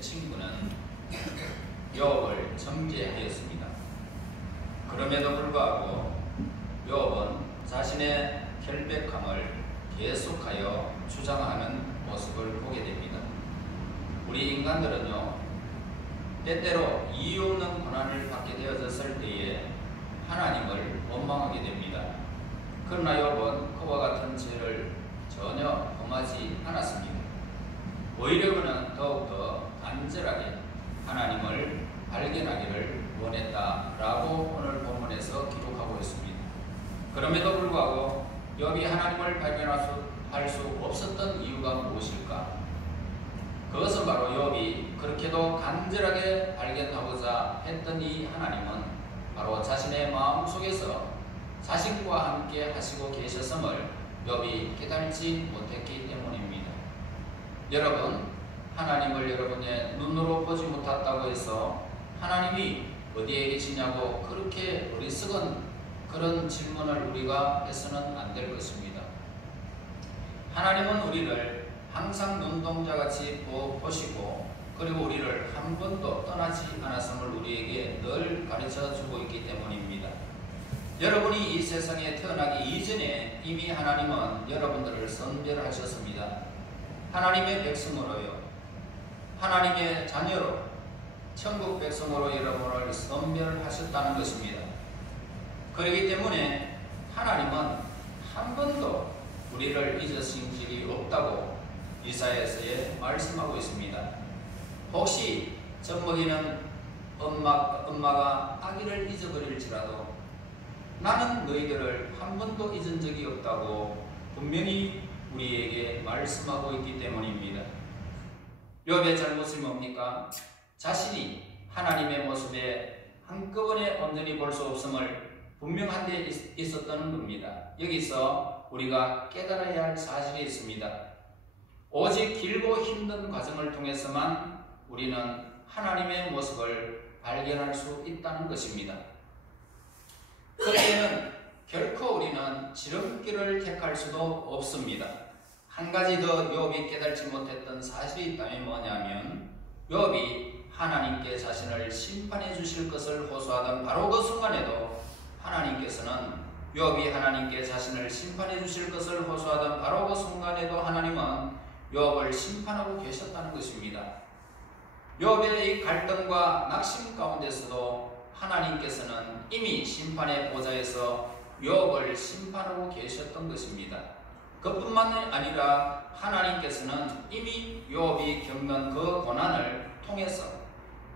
세 친구는 욥을 정죄하였습니다. 그럼에도 불구하고 욥은 자신의 결백함을 계속하여 주장하는 모습을 보게 됩니다. 우리 인간들은요, 때때로 이유 없는 고난을 받게 되어졌을 때에 하나님을 원망하게 됩니다. 그러나 욥은 그와 같은 죄를 전혀 범하지 않았습니다. 오히려 그는 더욱더 간절하게 하나님을 발견하기를 원했다라고 오늘 본문에서 기록하고 있습니다. 그럼에도 불구하고 욥이 하나님을 발견할 수 없었던 이유가 무엇일까? 그것은 바로 욥이 그렇게도 간절하게 발견하고자 했던 이 하나님은 바로 자신의 마음속에서 자신과 함께 하시고 계셨음을 욥이 깨달지 못했기 때문입니다. 여러분, 하나님을 여러분의 눈으로 보지 못했다고 해서 하나님이 어디에 계시냐고 그렇게 어리석은 그런 질문을 우리가 해서는 안 될 것입니다. 하나님은 우리를 항상 눈동자같이 보시고 그리고 우리를 한 번도 떠나지 않았음을 우리에게 늘 가르쳐주고 있기 때문입니다. 여러분이 이 세상에 태어나기 이전에 이미 하나님은 여러분들을 선별하셨습니다. 하나님의 백성으로요, 하나님의 자녀로, 천국 백성으로 여러분을 선별하셨다는 것입니다. 그렇기 때문에 하나님은 한 번도 우리를 잊으신 적이 없다고 이사야서에 말씀하고 있습니다. 혹시 젖먹이는 엄마가 아기를 잊어버릴지라도 나는 너희들을 한 번도 잊은 적이 없다고 분명히 우리에게 말씀하고 있기 때문입니다. 욥의 잘못이 뭡니까? 자신이 하나님의 모습에 한꺼번에 온전히 볼 수 없음을 분명한 데 있었던 겁니다. 여기서 우리가 깨달아야 할 사실이 있습니다. 오직 길고 힘든 과정을 통해서만 우리는 하나님의 모습을 발견할 수 있다는 것입니다. 그때는 결코 우리는 지름길을 택할 수도 없습니다. 한 가지 더 욥이 깨달지 못했던 사실이 있다면 뭐냐면 욥이 하나님께 자신을 심판해 주실 것을 호소하던 바로 그 순간에도 하나님께서는 욥이 하나님께 자신을 심판해 주실 것을 호소하던 바로 그 순간에도 하나님은 욥을 심판하고 계셨다는 것입니다. 욥의 이 갈등과 낙심 가운데서도 하나님께서는 이미 심판의 보좌에서 욥을 심판하고 계셨던 것입니다. 그뿐만 아니라 하나님께서는 이미 욥이 겪는 그 고난을 통해서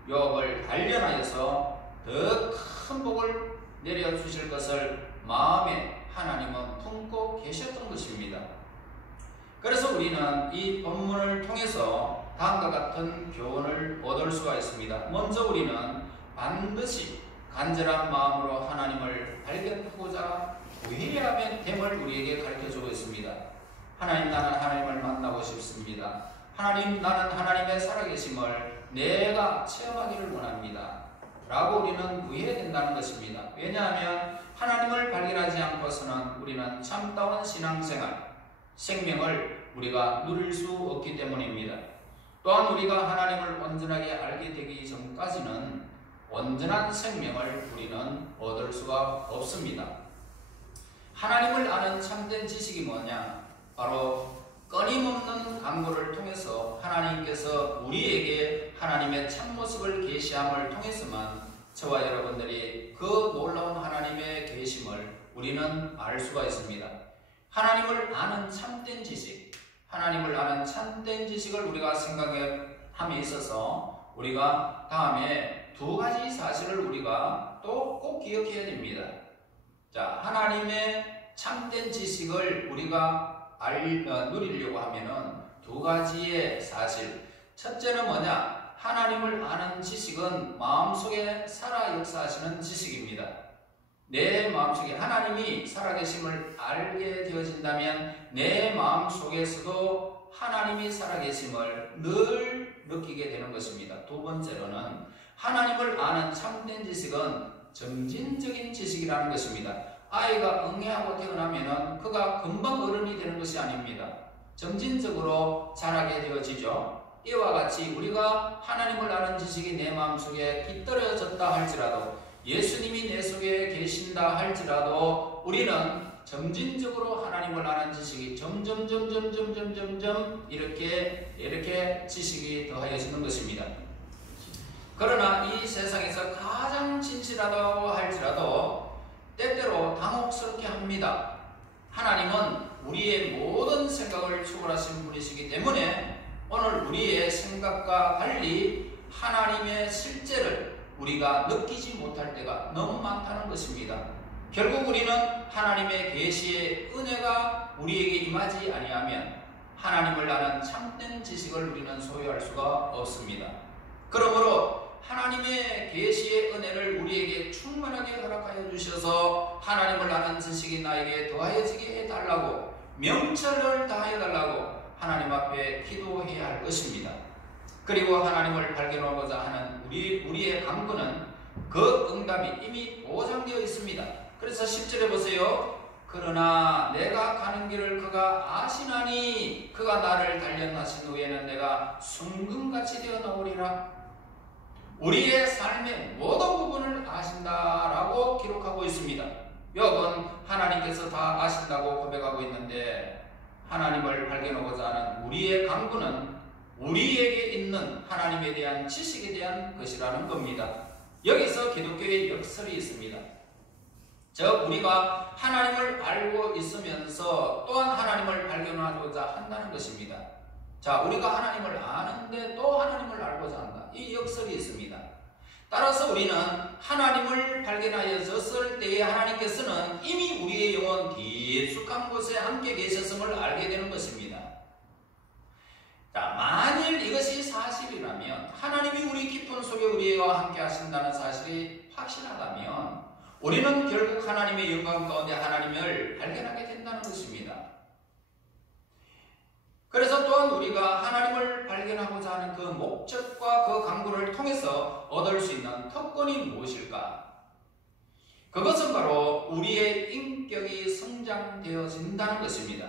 욥을 단련하여서 더 큰 복을 내려주실 것을 마음에 하나님은 품고 계셨던 것입니다. 그래서 우리는 이 본문을 통해서 다음과 같은 교훈을 얻을 수가 있습니다. 먼저 우리는 반드시 간절한 마음으로 하나님을 발견하고자 구해야 됨을 우리에게 가르쳐주고 있습니다. 하나님, 나는 하나님을 만나고 싶습니다. 하나님, 나는 하나님의 살아계심을 내가 체험하기를 원합니다. 라고 우리는 구해야 된다는 것입니다. 왜냐하면 하나님을 발견하지 않고서는 우리는 참다운 신앙생활, 생명을 우리가 누릴 수 없기 때문입니다. 또한 우리가 하나님을 온전하게 알게 되기 전까지는 온전한 생명을 우리는 얻을 수가 없습니다. 하나님을 아는 참된 지식이 뭐냐? 바로 끊임없는 강구를 통해서 하나님께서 우리에게 하나님의 참모습을 계시함을 통해서만 저와 여러분들이 그 놀라운 하나님의 계심을 우리는 알 수가 있습니다. 하나님을 아는 참된 지식, 하나님을 아는 참된 지식을 우리가 생각함에 있어서 우리가 다음에 두 가지 사실을 우리가 또 꼭 기억해야 됩니다. 자, 하나님의 참된 지식을 우리가 누리려고 하면은 두 가지의 사실. 첫째는 뭐냐? 하나님을 아는 지식은 마음속에 살아 역사하시는 지식입니다. 내 마음속에 하나님이 살아계심을 알게 되어진다면 내 마음속에서도 하나님이 살아계심을 늘 느끼게 되는 것입니다. 두 번째로는 하나님을 아는 참된 지식은 점진적인 지식이라는 것입니다. 아이가 응애하고 태어나면은 그가 금방 어른이 되는 것이 아닙니다. 점진적으로 자라게 되어지죠. 이와 같이 우리가 하나님을 아는 지식이 내 마음속에 깃들어졌다 할지라도, 예수님이 내 속에 계신다 할지라도, 우리는 점진적으로 하나님을 아는 지식이 점점 이렇게 지식이 더하여지는 것입니다. 그러나 이 세상에서 가장 진실하다고 할지라도 때때로 당혹스럽게 합니다. 하나님은 우리의 모든 생각을 초월하신 분이시기 때문에 오늘 우리의 생각과 달리 하나님의 실제를 우리가 느끼지 못할 때가 너무 많다는 것입니다. 결국 우리는 하나님의 계시의 은혜가 우리에게 임하지 아니하면 하나님을 아는 참된 지식을 우리는 소유할 수가 없습니다. 그러므로 하나님의 계시의 은혜를 우리에게 충만하게 허락하여 주셔서 하나님을 아는 지식이 나에게 더하여지게 해달라고, 명철을 다하여 달라고 하나님 앞에 기도해야 할 것입니다. 그리고 하나님을 발견하고자 하는 우리의 간구는 그 응답이 이미 보장되어 있습니다. 그래서 10절에 보세요. 그러나 내가 가는 길을 그가 아시나니 그가 나를 단련하신 후에는 내가 순금같이 되어 나오리라. 우리의 삶의 모든 부분을 아신다라고 기록하고 있습니다. 욥은 하나님께서 다 아신다고 고백하고 있는데, 하나님을 발견하고자 하는 우리의 간구는 우리에게 있는 하나님에 대한 지식에 대한 것이라는 겁니다. 여기서 기독교의 역설이 있습니다. 즉 우리가 하나님을 알고 있으면서 또한 하나님을 발견하고자 한다는 것입니다. 자, 우리가 하나님을 아는데 또 하나님을 알고자 한다. 이 역설이 있습니다. 따라서 우리는 하나님을 발견하였을 때에 하나님께서는 이미 우리의 영혼 깊숙한 곳에 함께 계셨음을 알게 되는 것입니다. 자, 만일 이것이 사실이라면, 하나님이 우리 깊은 속에 우리와 함께 하신다는 사실이 확실하다면 우리는 결국 하나님의 영광 가운데 하나님을 발견하게 된다는 것입니다. 그래서 또한 우리가 하나님을 발견하고자 하는 그 목적과 그 간구를 통해서 얻을 수 있는 특권이 무엇일까? 그것은 바로 우리의 인격이 성장되어진다는 것입니다.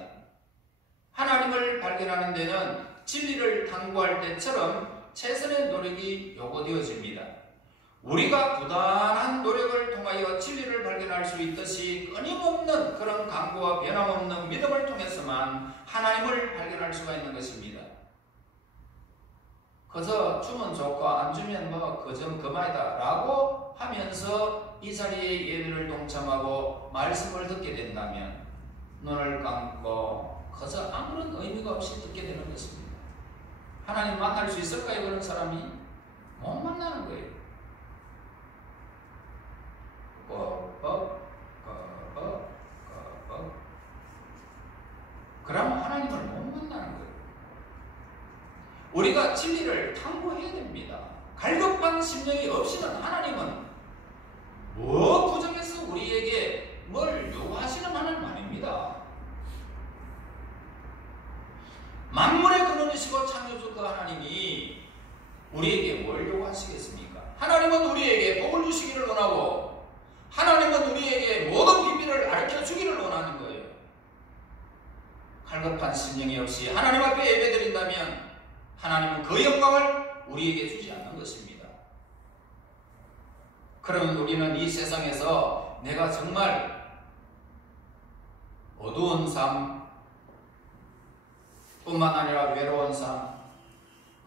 하나님을 발견하는 데는 진리를 탐구할 때처럼 최선의 노력이 요구되어집니다. 우리가 부단한 노력을 통하여 진리를 발견할 수 있듯이 끊임없는 그런 간구와 변함없는 믿음을 통해서만 하나님을 발견할 수가 있는 것입니다. 그저 주면 좋고 안 주면 뭐 그점 그만이다 라고 하면서 이 자리에 예배를 동참하고 말씀을 듣게 된다면 눈을 감고 그저 아무런 의미가 없이 듣게 되는 것입니다. 하나님 만날 수 있을까요? 그런 사람이 못 만나는 거예요. 그러면 하나님을 못 만나는 거예요. 우리가 진리를 탐구해야 됩니다. 갈급한 심령이 없이는 하나님은 뭐 부정해서 우리에게 뭘 요구하시는 하나님 아닙니다. 만물의 근원이시고 창조주 그 하나님이 우리에게 뭘 요구하시겠습니까? 하나님은 우리에게 복을 주시기를 원하고, 하나님은 우리에게 모든 비밀을 가르쳐 주기를 원하는 거예요. 갈급한 심령이 없이 하나님 앞에 예배드린다면 하나님은 그 영광을 우리에게 주지 않는 것입니다. 그러면 우리는 이 세상에서 내가 정말 어두운 삶 뿐만 아니라 외로운 삶,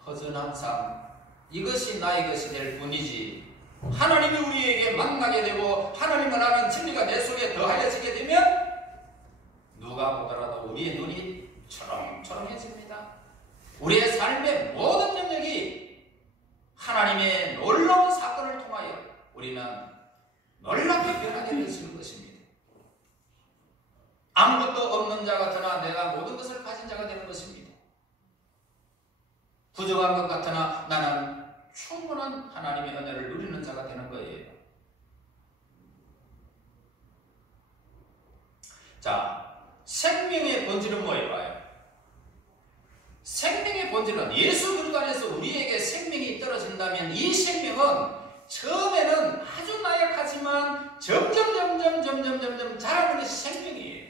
허전한 삶, 이것이 나의 것이 될 뿐이지, 하나님이 우리에게 만나게 되고 하나님을 아는 진리가 내 속에 더하여지게 되면 누가 보더라도 우리의 눈이 초롱초롱해집니다. 우리의 삶의 모든 영역이 하나님의 놀라운 사건을 통하여 우리는 놀랍게 변하게 되어지는 것입니다. 아무것도 없는 자 같으나 내가 모든 것을 가진 자가 되는 것입니다. 부족한 것 같으나 나는 충분한 하나님의 은혜를 누리는 자가 되는 거예요. 자, 생명의 본질은 뭐일까요? 생명의 본질은 예수 그리스도 안에서 우리에게 생명이 떨어진다면 이 생명은 처음에는 아주 나약하지만 점점 자라는 것이 생명이에요.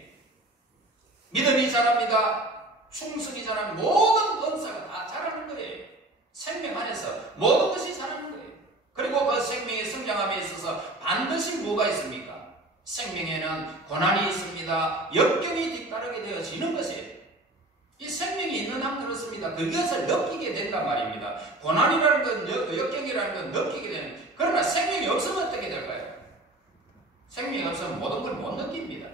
믿음이 자랍니다. 충성이 자라는 모든 은사가 다 자라는 거예요. 됩니까? 그것을 느끼게 된단 말입니다. 고난이라는 건, 역경이라는 건 느끼게 되는. 그러나 생명이 없으면 어떻게 될까요? 생명이 없으면 모든 걸 못 느낍니다.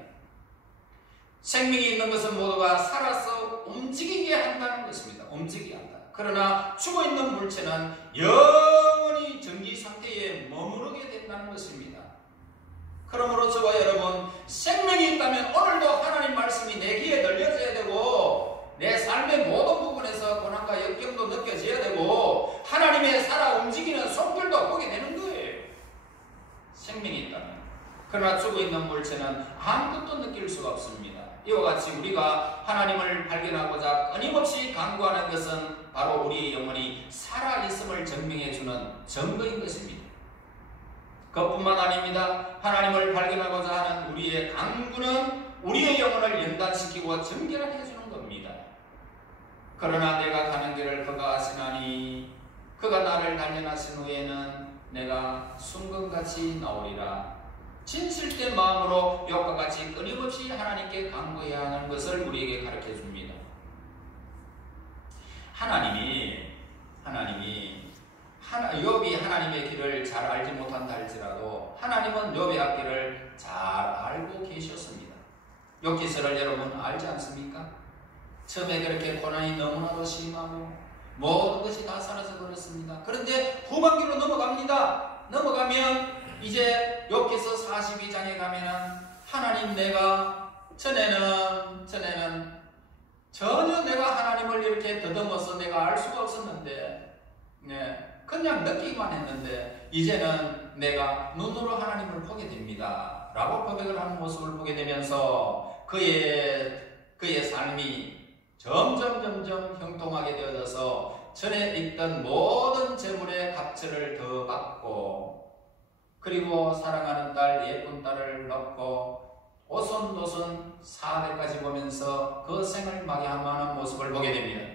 생명이 있는 것은 모두가 살아서 움직이게 한다는 것입니다. 움직이게 한다. 그러나 죽어있는 물체는 영원히 정지 상태에 머무르게 된다는 것입니다. 그러므로 저와 여러분, 생명이 있다면 오늘도 하나님 말씀이 내 귀에 들려져야 되고 내 삶의 모든 부분에서 고난과 역경도 느껴져야 되고 하나님의 살아 움직이는 손길도 보게 되는 거예요. 생명이 있다면. 그러나 죽어있는 물체는 아무것도 느낄 수가 없습니다. 이와 같이 우리가 하나님을 발견하고자 끊임없이 간구하는 것은 바로 우리의 영혼이 살아있음을 증명해 주는 증거인 것입니다. 그것뿐만 아닙니다. 하나님을 발견하고자 하는 우리의 간구는 우리의 영혼을 연단시키고 정결하게 해주는 겁니다. 그러나 내가 가는 길을 그가 아시나니 그가 나를 단련하신 후에는 내가 순금같이 나오리라. 진실된 마음으로 욥과 같이 끊임없이 하나님께 간구해야 하는 것을 우리에게 가르쳐 줍니다. 욥이 하나님의 길을 잘 알지 못한다 할지라도 하나님은 욥의 앞길을 잘 알고 계셨습니다. 욥기서를 여러분 알지 않습니까? 처음에 그렇게 고난이 너무나도 심하고 모든 것이 다 사라져 버렸습니다. 그런데 후반기로 넘어가면 이제 욥기서 42장에 가면은 하나님 내가 전에는 전혀 내가 하나님을 이렇게 더듬어서 내가 알 수가 없었는데 그냥 느끼기만 했는데 이제는 내가 눈으로 하나님을 보게 됩니다 라고 고백을 하는 모습을 보게 되면서 그의 삶이 점점 형통하게 되어져서 전에 있던 모든 재물의 값을 더 받고 그리고 사랑하는 딸, 예쁜 딸을 낳고 오손도손 4대까지 보면서 그 생을 마감하는 모습을 보게 됩니다.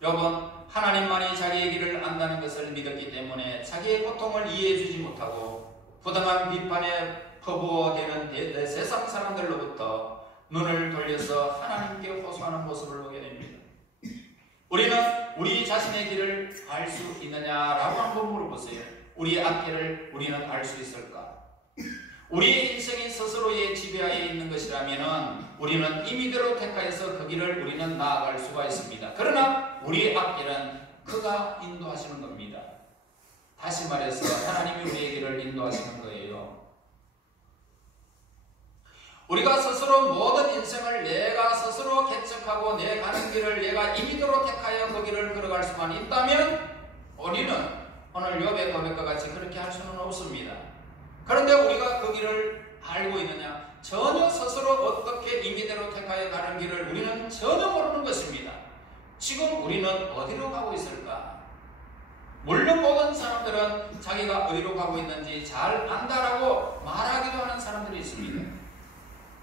여러분, 하나님만이 자기의 길을 안다는 것을 믿었기 때문에 자기의 고통을 이해해주지 못하고 부당한 비판에 퍼부어대는 세상 사람들로부터 눈을 돌려서 하나님께 호소하는 모습을 보게 됩니다. 우리는 우리 자신의 길을 알 수 있느냐라고 한번 물어보세요. 우리의 앞길을 우리는 알 수 있을까? 우리의 인생이 스스로의 지배하에 있는 것이라면 우리는 임의대로 택하여서 그 길을 우리는 나아갈 수가 있습니다. 그러나 우리의 앞길은 그가 인도하시는 겁니다. 다시 말해서 하나님이 우리의 길을 인도하시는 거예요. 우리가 스스로 모든 인생을 내가 스스로 개척하고 내 가는 길을 내가 임의대로 택하여 그 길을 걸어갈 수만 있다면 우리는 오늘 욥의 고백과 같이 그렇게 할 수는 없습니다. 그런데 우리가 그 길을 알고 있느냐? 전혀 스스로 어떻게 임의대로 택하여 가는 길을 우리는 전혀 모르는 것입니다. 지금 우리는 어디로 가고 있을까? 물론 모든 사람들은 자기가 어디로 가고 있는지 잘 안다라고 말하기도 하는 사람들이 있습니다.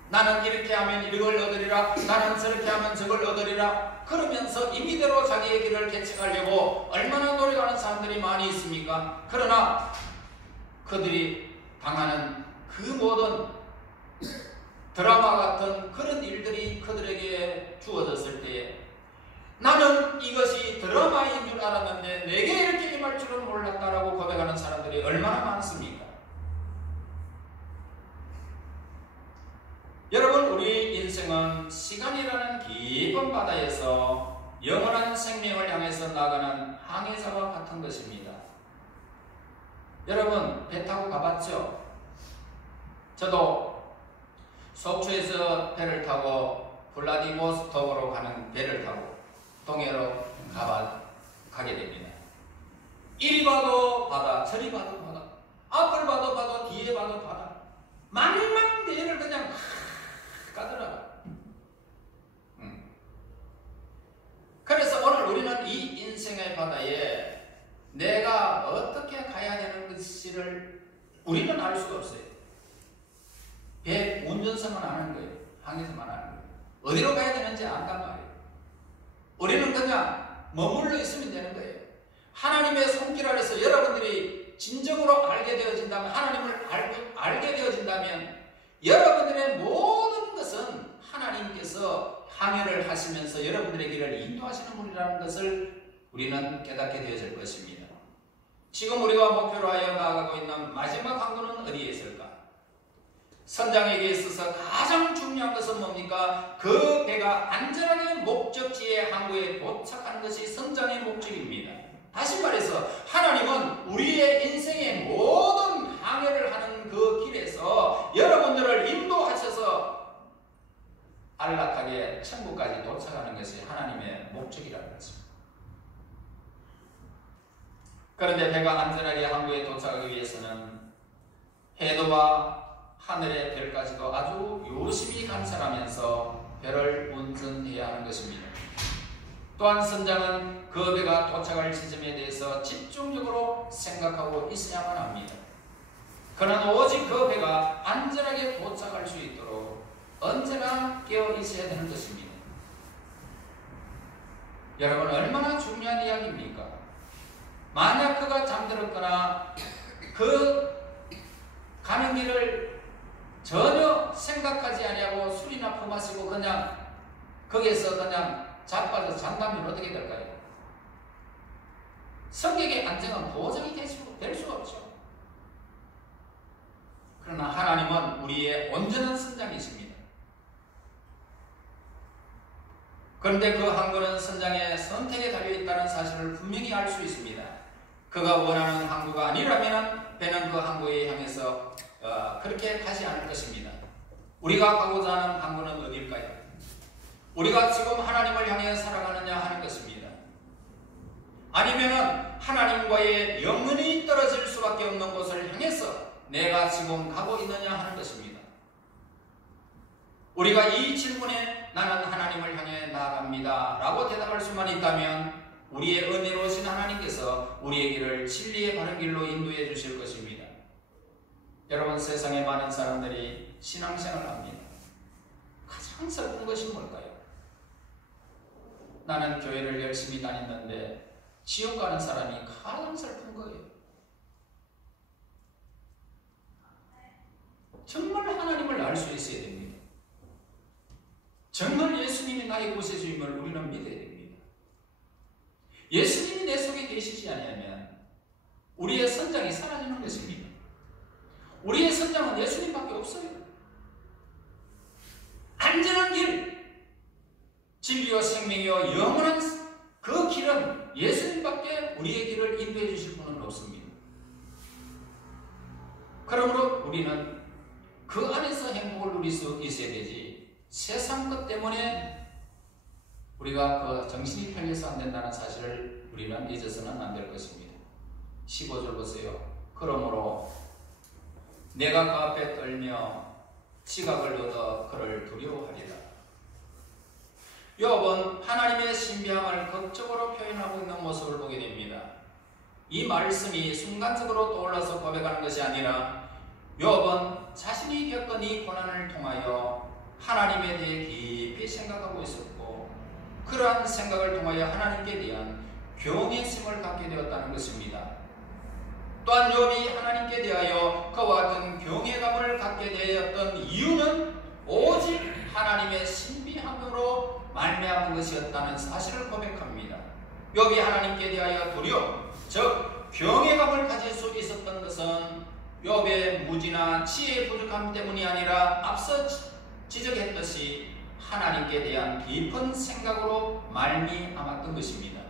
나는 이렇게 하면 이걸 얻으리라, 나는 저렇게 하면 저걸 얻으리라 그러면서 임의대로 자기의 길을 개척하려고 얼마나 노력하는 사람들이 많이 있습니까? 그러나 그들이 당하는 그 모든 드라마 같은 그런 일들이 그들에게 주어졌을 때에 나는 이것이 드라마인 줄 알았는데 내게 이렇게 임할 줄은 몰랐다라고 고백하는 사람들이 얼마나 많습니까? 여러분, 우리 인생은 시간이라는 깊은 바다에서 영원한 생명을 향해서 나가는 항해사와 같은 것입니다. 여러분, 배 타고 가봤죠? 저도 속초에서 배를 타고 블라디보스톡으로 가는 배를 타고 동해로 가게 됩니다. 이리 봐도 바다, 저리 봐도 바다, 앞을 봐도 뒤에 봐도 바다, 망망대해를 그냥 가더라고요. 그래서 오늘 우리는 이 인생의 바다에 내가 어떻게 가야 되는 것을 우리는 알 수가 없어요. 배 운전사만 아는 거예요. 항해사만 아는 거예요. 어디로 가야 되는지 안단 말이에요. 우리는 그냥 머물러 있으면 되는 거예요. 하나님의 손길 아래서 여러분들이 진정으로 알게 되어진다면, 하나님을 알게 되어진다면 여러분들의 모든 것은 하나님께서 항해를 하시면서 여러분들의 길을 인도하시는 분이라는 것을 우리는 깨닫게 되어질 것입니다. 지금 우리가 목표로 하여 나아가고 있는 마지막 항구는 어디에 있을까? 선장에게 있어서 가장 중요한 것은 뭡니까? 그 배가 안전하게 목적지의 항구에 도착하는 것이 선장의 목적입니다. 다시 말해서 하나님은 우리의 인생의 모든 항해를 하는 그 길에서 여러분들을 인도하셔서 안락하게 천국까지 도착하는 것이 하나님의 목적이라는 것입니다. 그런데 배가 안전하게 항구에 도착하기 위해서는 해도와 하늘의 별까지도 아주 요심히 관찰하면서 배를 운전해야 하는 것입니다. 또한 선장은 그 배가 도착할 지점에 대해서 집중적으로 생각하고 있어야만 합니다. 그러나 오직 그 배가 안전하게 도착할 수 있도록 언제나 깨어 있어야 되는 것입니다. 여러분, 얼마나 중요한 이야기입니까? 만약 그가 잠들었거나 그 가는 길을 전혀 생각하지 아니하고 술이나 퍼마시고 그냥 거기에서 그냥 자빠져서 잔다면 어떻게 될까요? 성격의 안정은 도저히 될 수 없죠. 그러나 하나님은 우리의 온전한 선장이십니다. 그런데 그 항구는 선장의 선택에 달려있다는 사실을 분명히 알 수 있습니다. 그가 원하는 항구가 아니라면 배는 그 항구에 향해서 그렇게 가지 않을 것입니다. 우리가 가고자 하는 항구는 어디일까요? 우리가 지금 하나님을 향해 살아가느냐 하는 것입니다. 아니면 하나님과의 영원히 떨어질 수밖에 없는 곳을 향해서 내가 지금 가고 있느냐 하는 것입니다. 우리가 이 질문에 나는 하나님을 향해 나아갑니다 라고 대답할 수만 있다면 우리의 은혜로우신 하나님께서 우리의 길을 진리의 바른 길로 인도해 주실 것입니다. 여러분, 세상에 많은 사람들이 신앙생활을 합니다. 가장 슬픈 것이 뭘까요? 나는 교회를 열심히 다녔는데 지옥 가는 사람이 가장 슬픈 거예요. 정말 하나님을 알 수 있어야 됩니다. 정말 예수님이 나의 구세주임을 우리는 믿어야 됩니다. 예수님이 내 속에 계시지 않으면 우리의 선장이 사라지는 것입니다. 우리의 선장은 예수님밖에 없어요. 안전한 길, 진리와 생명이요 영원한 그 길은 예수님밖에 우리의 길을 인도해 주실 분은 없습니다. 그러므로 우리는 그 안에서 행복을 누릴 수 있어야 되지, 세상 것 때문에 우리가 그 정신이 편해서 안 된다는 사실을 우리는 잊어서는 안 될 것입니다. 15절 보세요. 그러므로 내가 그 앞에 떨며 지각을 얻어 그를 두려워하리라. 욥은 하나님의 신비함을 극적으로 표현하고 있는 모습을 보게 됩니다. 이 말씀이 순간적으로 떠올라서 고백하는 것이 아니라 욥은 자신이 겪은 이 고난을 통하여 하나님에 대해 깊이 생각하고 있었고, 그러한 생각을 통하여 하나님께 대한 경외심을 갖게 되었다는 것입니다. 또한 욥이 하나님께 대하여 그와 같은 경외감을 갖게 되었던 이유는 오직 하나님의 신비함으로 말미암은 것이었다는 사실을 고백합니다. 욥이 하나님께 대하여 두려움, 즉 경외감을 가질 수 있었던 것은 욥의 무지나 지혜의 부족함 때문이 아니라 앞서 지적했듯이 하나님께 대한 깊은 생각으로 말미암았던 것입니다.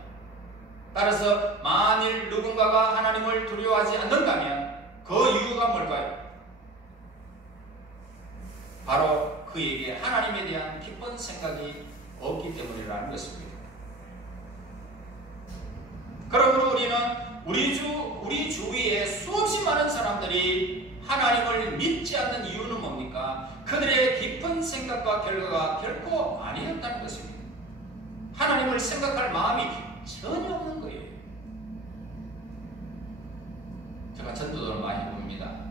따라서 만일 누군가가 하나님을 두려워하지 않는다면 그 이유가 뭘까요? 바로 그에게 하나님에 대한 깊은 생각이 없기 때문이라는 것입니다. 그러므로 우리는 우리 주위에 수없이 많은 사람들이 하나님을 믿지 않는 이유는 뭡니까? 그들의 깊은 생각과 결과가 결코 아니었다는 것입니다. 하나님을 생각할 마음이 전혀 없는 거예요. 제가 전도도를 많이 봅니다.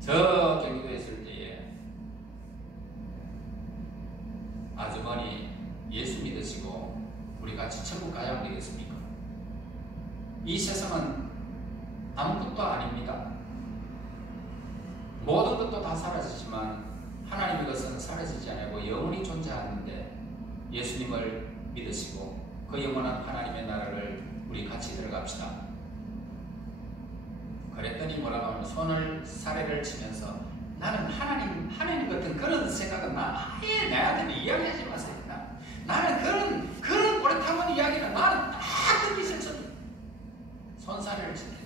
저 경기도에 있을 때에 아주머니 예수 믿으시고 우리 같이 천국 가야 되겠습니까? 이 세상은 아무것도 아닙니다. 모든 것도 다 사라지지만 하나님의 것은 사라지지 않고 영원히 존재하는데 예수님을 믿으시고 그 영원한 하나님의 나라를 우리 같이 들어갑시다. 그랬더니 뭐라고 하면 손을 사례를 치면서 나는 하나님 같은 그런 생각은 아예 나한테는 이야기하지 마세요. 나는 그런 오래타면 이야기는 나는 다 듣기 싫습니다. 손사래를 치는.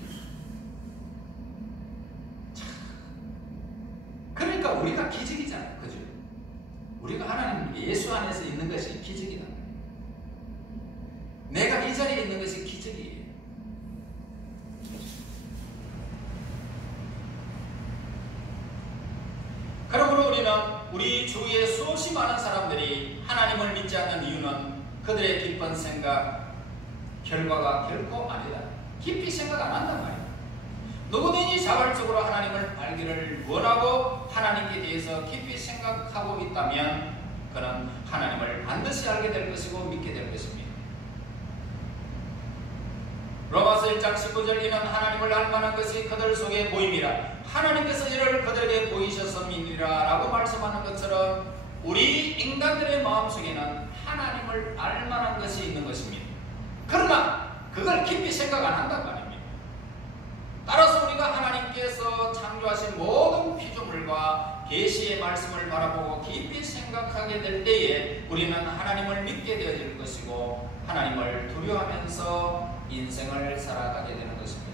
그러니까 우리가 기적이잖아요. 그죠? 우리가 하나님 예수 안에서 있는 것이 기적이다. 내가 이 자리에 있는 것이 기적이에요. 그러므로 우리는 우리 주위에 수없이 많은 사람들이 하나님을 믿지 않는 이유는 그들의 깊은 생각, 결과가 결코 아니다. 깊이 생각 안 한단 말이에요. 누구든지 자발적으로 하나님을 알기를 원하고 하나님께 대해서 깊이 생각하고 있다면 그는 하나님을 반드시 알게 될 것이고 믿게 될 것입니다. 로마서 1장 19절 이는 하나님을 알만한 것이 그들 속에 보임이라 하나님께서 이를 그들에게 보이셨음이니라 라고 말씀하는 것처럼 우리 인간들의 마음속에는 하나님을 알만한 것이 있는 것입니다. 그러나 그걸 깊이 생각 안 한단 말입니다. 따라서 우리가 하나님께서 창조하신 모든 피조물과 계시의 말씀을 바라보고 깊이 생각하게 될 때에 우리는 하나님을 믿게 되어질 것이고 하나님을 두려워하면서 인생을 살아가게 되는 것입니다.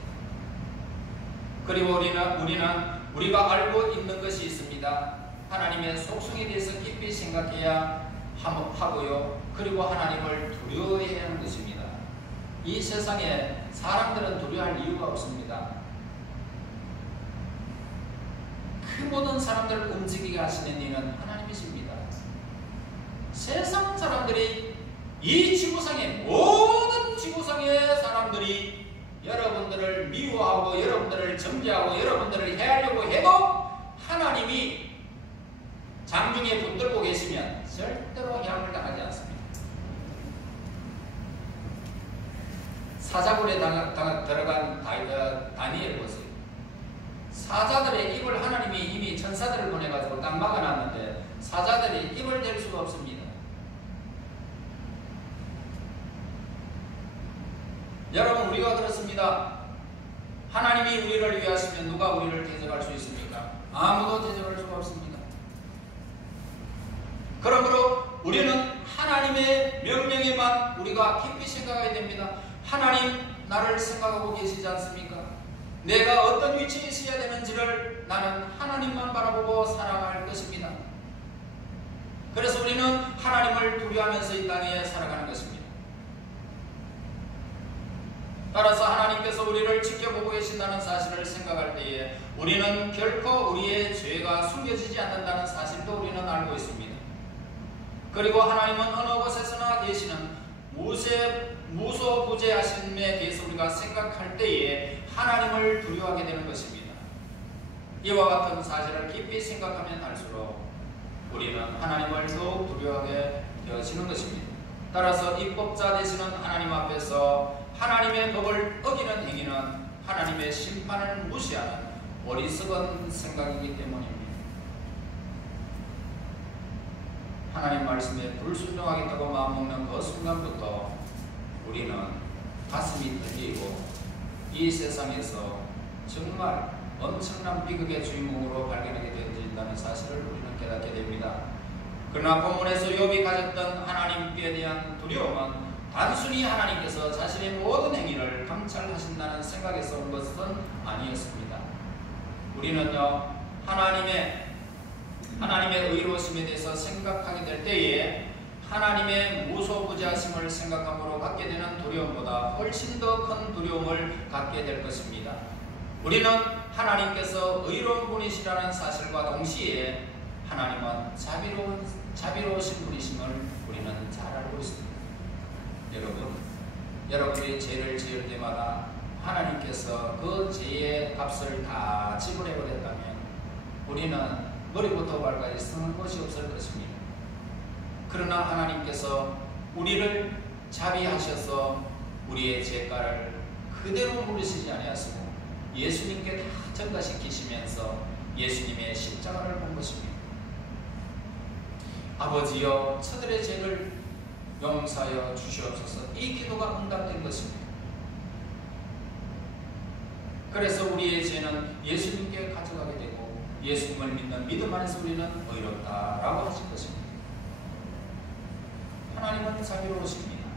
그리고 우리는 우리가 알고 있는 것이 있습니다. 하나님의 속성에 대해서 깊이 생각해야 하고요. 그리고 하나님을 두려워해야 하는 것입니다. 이 세상에 사람들은 두려워할 이유가 없습니다. 그 모든 사람들을 움직이게 하시는 이는 하나님이십니다. 세상 사람들이 이 지구상의 모든 지구상의 사람들이 여러분들을 미워하고 여러분들을 정죄하고 여러분들을 해하려고 해도 하나님이 장중에 붙들고 계시면 절대로 해함을 당하지 않습니다. 사자굴에 들어간 다니엘 보세요. 사자들의 입을 하나님이 이미 천사들을 보내가지고 딱 막아놨는데 사자들이 입을 댈 수가 없습니다. 여러분 우리가 그렇습니다. 하나님이 우리를 위하시면 누가 우리를 대적할 수 있습니까? 아무도 대적할 수가 없습니다. 그러므로 우리는 하나님의 명령에만 우리가 깊이 생각해야 됩니다. 하나님 나를 생각하고 계시지 않습니까? 내가 어떤 위치에 있어야 되는지를 나는 하나님만 바라보고 살아갈 것입니다. 그래서 우리는 하나님을 두려워하면서 이 땅에 살아가는 것입니다. 따라서 하나님께서 우리를 지켜보고 계신다는 사실을 생각할 때에 우리는 결코 우리의 죄가 숨겨지지 않는다는 사실도 우리는 알고 있습니다. 그리고 하나님은 어느 곳에서나 계시는 무소부재하심에 대해서 우리가 생각할 때에 하나님을 두려워하게 되는 것입니다. 이와 같은 사실을 깊이 생각하면 할수록 우리는 하나님을 더욱 두려워하게 되어지는 것입니다. 따라서 입법자 되시는 하나님 앞에서 하나님의 법을 어기는 행위는 하나님의 심판을 무시하는 어리석은 생각이기 때문입니다. 하나님 말씀에 불순종하겠다고 마음먹는 그 순간부터 우리는 가슴이 떨리고 이 세상에서 정말 엄청난 비극의 주인공으로 발견하게 되어진다는 사실을 우리는 깨닫게 됩니다. 그러나 본문에서 욥이 가졌던 하나님께 대한 두려움은 단순히 하나님께서 자신의 모든 행위를 감찰하신다는 생각에서 온 것은 아니었습니다. 우리는요 하나님의 의로우심에 대해서 생각하게 될 때에 하나님의 무소부재하심을 생각함으로 갖게 되는 두려움보다 훨씬 더 큰 두려움을 갖게 될 것입니다. 우리는 하나님께서 의로운 분이시라는 사실과 동시에 하나님은 자비로우신 분이심을 우리는 잘 알고 있습니다. 여러분이 죄를 지을 때마다 하나님께서 그 죄의 값을 다 지불해버렸다면 우리는 머리부터 발까지 쓰는 것이 없을 것입니다. 그러나 하나님께서 우리를 자비하셔서 우리의 죄가를 그대로 물으시지 아니하시고 예수님께 다 전가시키시면서 예수님의 십자가를 본 것입니다. 아버지여 저들의 죄를 용서하여 주시옵소서. 이 기도가 응답된 것입니다. 그래서 우리의 죄는 예수님께 가져가게 되고 예수님을 믿는 믿음 안에서 우리는 의롭다라고 하신 것입니다. 하나님은 자비로우십니다.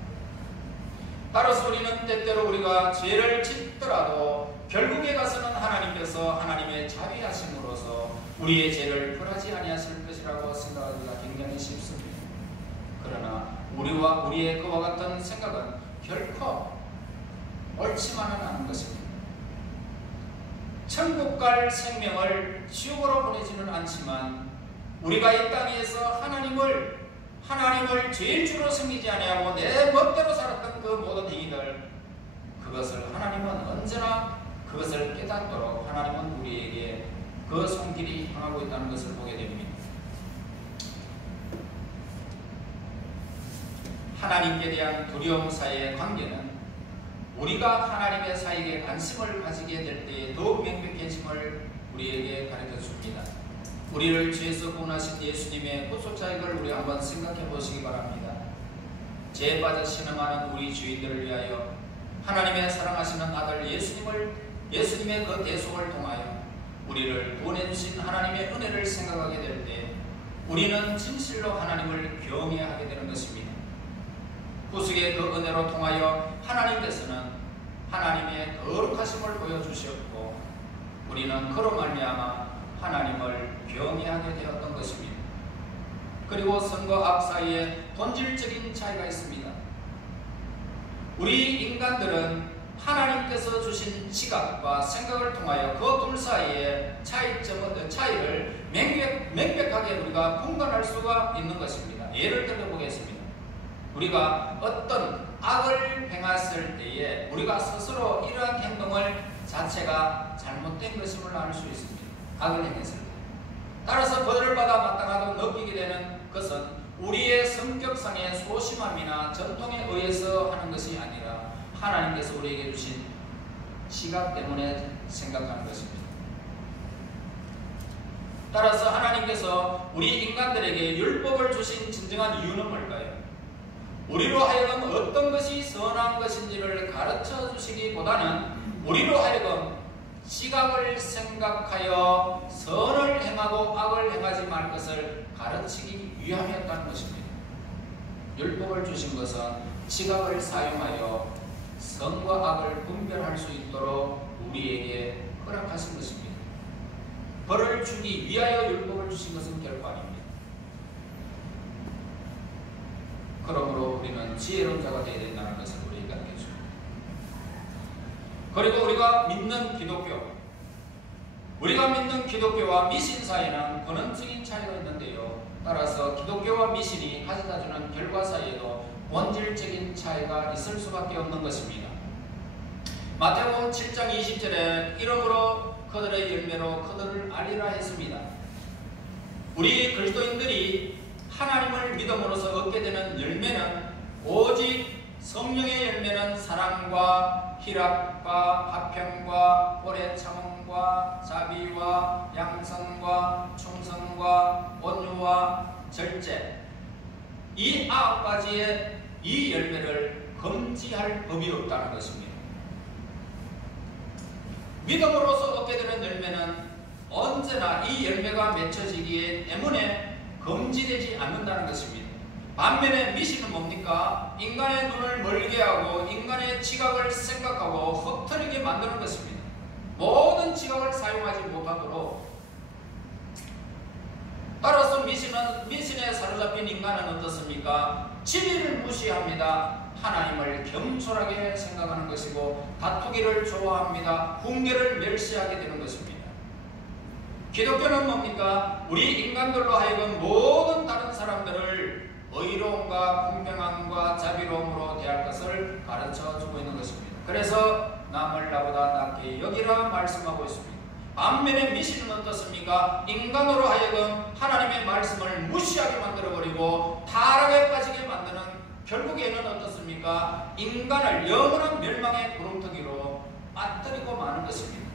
따라서 우리는 때때로 우리가 죄를 짓더라도 결국에 가서는 하나님께서 하나님의 자비하심으로서 우리의 죄를 벌하지 아니하실 것이라고 생각하기가 굉장히 쉽습니다. 그러나 우리와 우리의 그와 같은 생각은 결코 옳지만은 않은 것입니다. 천국 갈 생명을 지옥으로 보내지는 않지만 우리가 이 땅에서 하나님을 죄인 주로 섬기지 아니하고 내 멋대로 살았던 그 모든 행위들, 그것을 하나님은 언제나 그것을 깨닫도록 하나님은 우리에게 그 손길이 향하고 있다는 것을 보게 됩니다. 하나님께 대한 두려움 사이의 관계는 우리가 하나님의 사이에 관심을 가지게 될 때에 더욱 명백해짐을 우리에게 가르쳐 줍니다. 우리를 죄에서 구원하신 예수님의 구속자익을 우리 한번 생각해 보시기 바랍니다. 죄에 빠져 신음하는 우리 주인들을 위하여 하나님의 사랑하시는 아들 예수님의 그 대속을 통하여 우리를 구원해 주신 하나님의 은혜를 생각하게 될 때 우리는 진실로 하나님을 경외하게 되는 것입니다. 구속의 그 은혜로 통하여 하나님께서는 하나님의 거룩하심을 보여주셨고 우리는 그로 말미암아 하나님을 경외하게 되었던 것입니다. 그리고 선과 악 사이에 본질적인 차이가 있습니다. 우리 인간들은 하나님께서 주신 지각과 생각을 통하여 그 둘 사이의 차이를 명백하게 우리가 분간할 수가 있는 것입니다. 예를 들어 보겠습니다. 우리가 어떤 악을 행했을 때에 우리가 스스로 이러한 행동을 자체가 잘못된 것임을 알 수 있습니다. 악을 행했을 때. 따라서 벌을 받아 마땅하다고 느끼게 되는 것은 우리의 성격상의 소심함이나 전통에 의해서 하는 것이 아니라 하나님께서 우리에게 주신 지각 때문에 생각하는 것입니다. 따라서 하나님께서 우리 인간들에게 율법을 주신 진정한 이유는 뭘까요? 우리로 하여금 어떤 것이 선한 것인지를 가르쳐 주시기보다는 우리로 하여금 지각을 생각하여 선을 행하고 악을 행하지 말 것을 가르치기 위함이었다는 것입니다. 율법을 주신 것은 지각을 사용하여 선과 악을 분별할 수 있도록 우리에게 허락하신 것입니다. 벌을 주기 위하여 율법을 주신 것은 결코 아닙니다. 그러므로 우리는 지혜로운 자가 되어야 된다는 것을 우리에게 가르쳐줍니다. 그리고 우리가 믿는 기독교와 미신 사이에는 근원적인 차이가 있는데요. 따라서 기독교와 미신이 가져다주는 결과 사이에도 본질적인 차이가 있을 수밖에 없는 것입니다. 마태복음 7장 20절에 이름으로 그들의 열매로 그들을 알리라 했습니다. 우리 그리스도인들이 하나님을 믿음으로써 얻게 되는 열매는 오직 성령의 열매는 사랑과 희락과 화평과 오래 참음과 자비와 양선과 충성과 온유와 절제, 이 9가지의 이 열매를 금지할 법이 없다는 것입니다. 믿음으로써 얻게 되는 열매는 언제나 이 열매가 맺혀지기 때문에 금지되지 않는다는 것입니다. 반면에 미신은 뭡니까? 인간의 눈을 멀게 하고 인간의 지각을 생각하고 헛털리게 만드는 것입니다. 모든 지각을 사용하지 못하도록. 따라서 미신에 사로잡힌 인간은 어떻습니까? 진리를 무시합니다. 하나님을 겸손하게 생각하는 것이고 다투기를 좋아합니다. 훈계를 멸시하게 되는 것입니다. 기독교는 뭡니까? 우리 인간들로 하여금 모든 다른 사람들을 의로움과 공평함과 자비로움으로 대할 것을 가르쳐주고 있는 것입니다. 그래서 남을 나보다 낫게 여기라 말씀하고 있습니다. 반면에 미신은 어떻습니까? 인간으로 하여금 하나님의 말씀을 무시하게 만들어버리고 타락에 빠지게 만드는, 결국에는 어떻습니까? 인간을 영원한 멸망의 구름텅이로 빠뜨리고 마는 것입니다.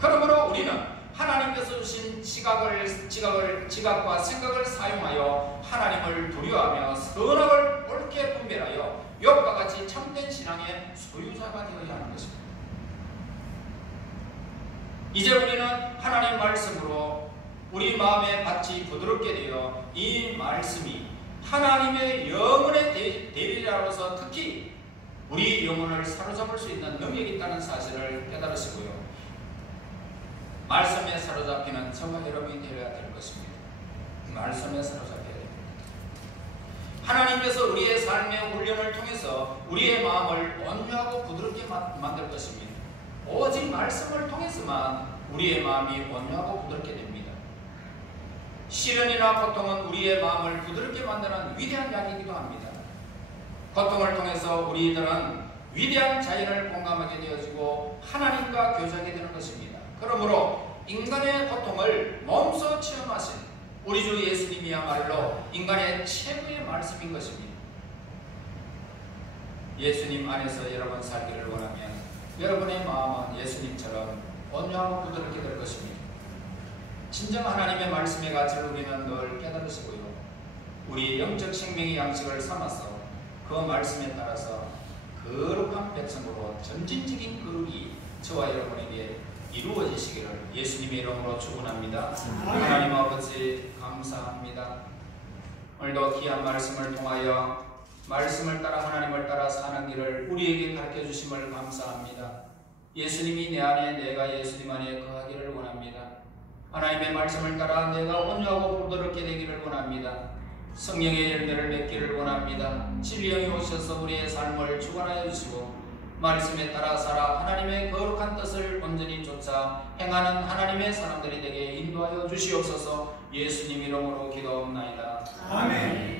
그러므로 우리는 하나님께서 주신 지각과 생각을 사용하여 하나님을 두려워하며 선악을 옳게 분별하여 욥과 같이 참된 신앙의 소유자가 되어야 하는 것입니다. 이제 우리는 하나님 말씀으로 우리 마음의 밭이 부드럽게 되어 이 말씀이 하나님의 영혼의 대리자로서 특히 우리 영혼을 사로잡을 수 있는 능력이 있다는 사실을 깨달으시고요. 말씀에 사로잡히는 저와 여러분이 되어야 될 것입니다. 말씀에 사로잡혀야 됩니다. 하나님께서 우리의 삶의 훈련을 통해서 우리의 마음을 온유하고 부드럽게 만들 것입니다. 오직 말씀을 통해서만 우리의 마음이 온유하고 부드럽게 됩니다. 시련이나 고통은 우리의 마음을 부드럽게 만드는 위대한 약이기도 합니다. 고통을 통해서 우리들은 위대한 자연을 공감하게 되어지고 하나님과 교제하게 되는 것입니다. 그러므로 인간의 고통을 몸소 체험하신 우리 주 예수님이야말로 인간의 최고의 말씀인 것입니다. 예수님 안에서 여러분 살기를 원하면 여러분의 마음은 예수님처럼 온유하고 부드럽게 될 것입니다. 진정 하나님의 말씀의 가치를 우리는 늘 깨달으시고요. 우리 영적 생명의 양식을 삼아서 그 말씀에 따라서 거룩한 백성으로 점진적인 거룩이 저와 여러분에게 이루어지시기를 예수님의 이름으로 축원합니다. 하나님 아버지 감사합니다. 오늘도 귀한 말씀을 통하여 말씀을 따라 하나님을 따라 사는 길을 우리에게 가르쳐 주심을 감사합니다. 예수님이 내 안에 내가 예수님 안에 거하기를 원합니다. 하나님의 말씀을 따라 내가 온유하고 부드럽게 되기를 원합니다. 성령의 열매를 맺기를 원합니다. 진리의 영이 오셔서 우리의 삶을 주관하여 주시고 말씀에 따라 살아 하나님의 거룩한 뜻을 온전히 쫓아 행하는 하나님의 사람들이 되게 인도하여 주시옵소서. 예수님 이름으로 기도합나이다. 아멘.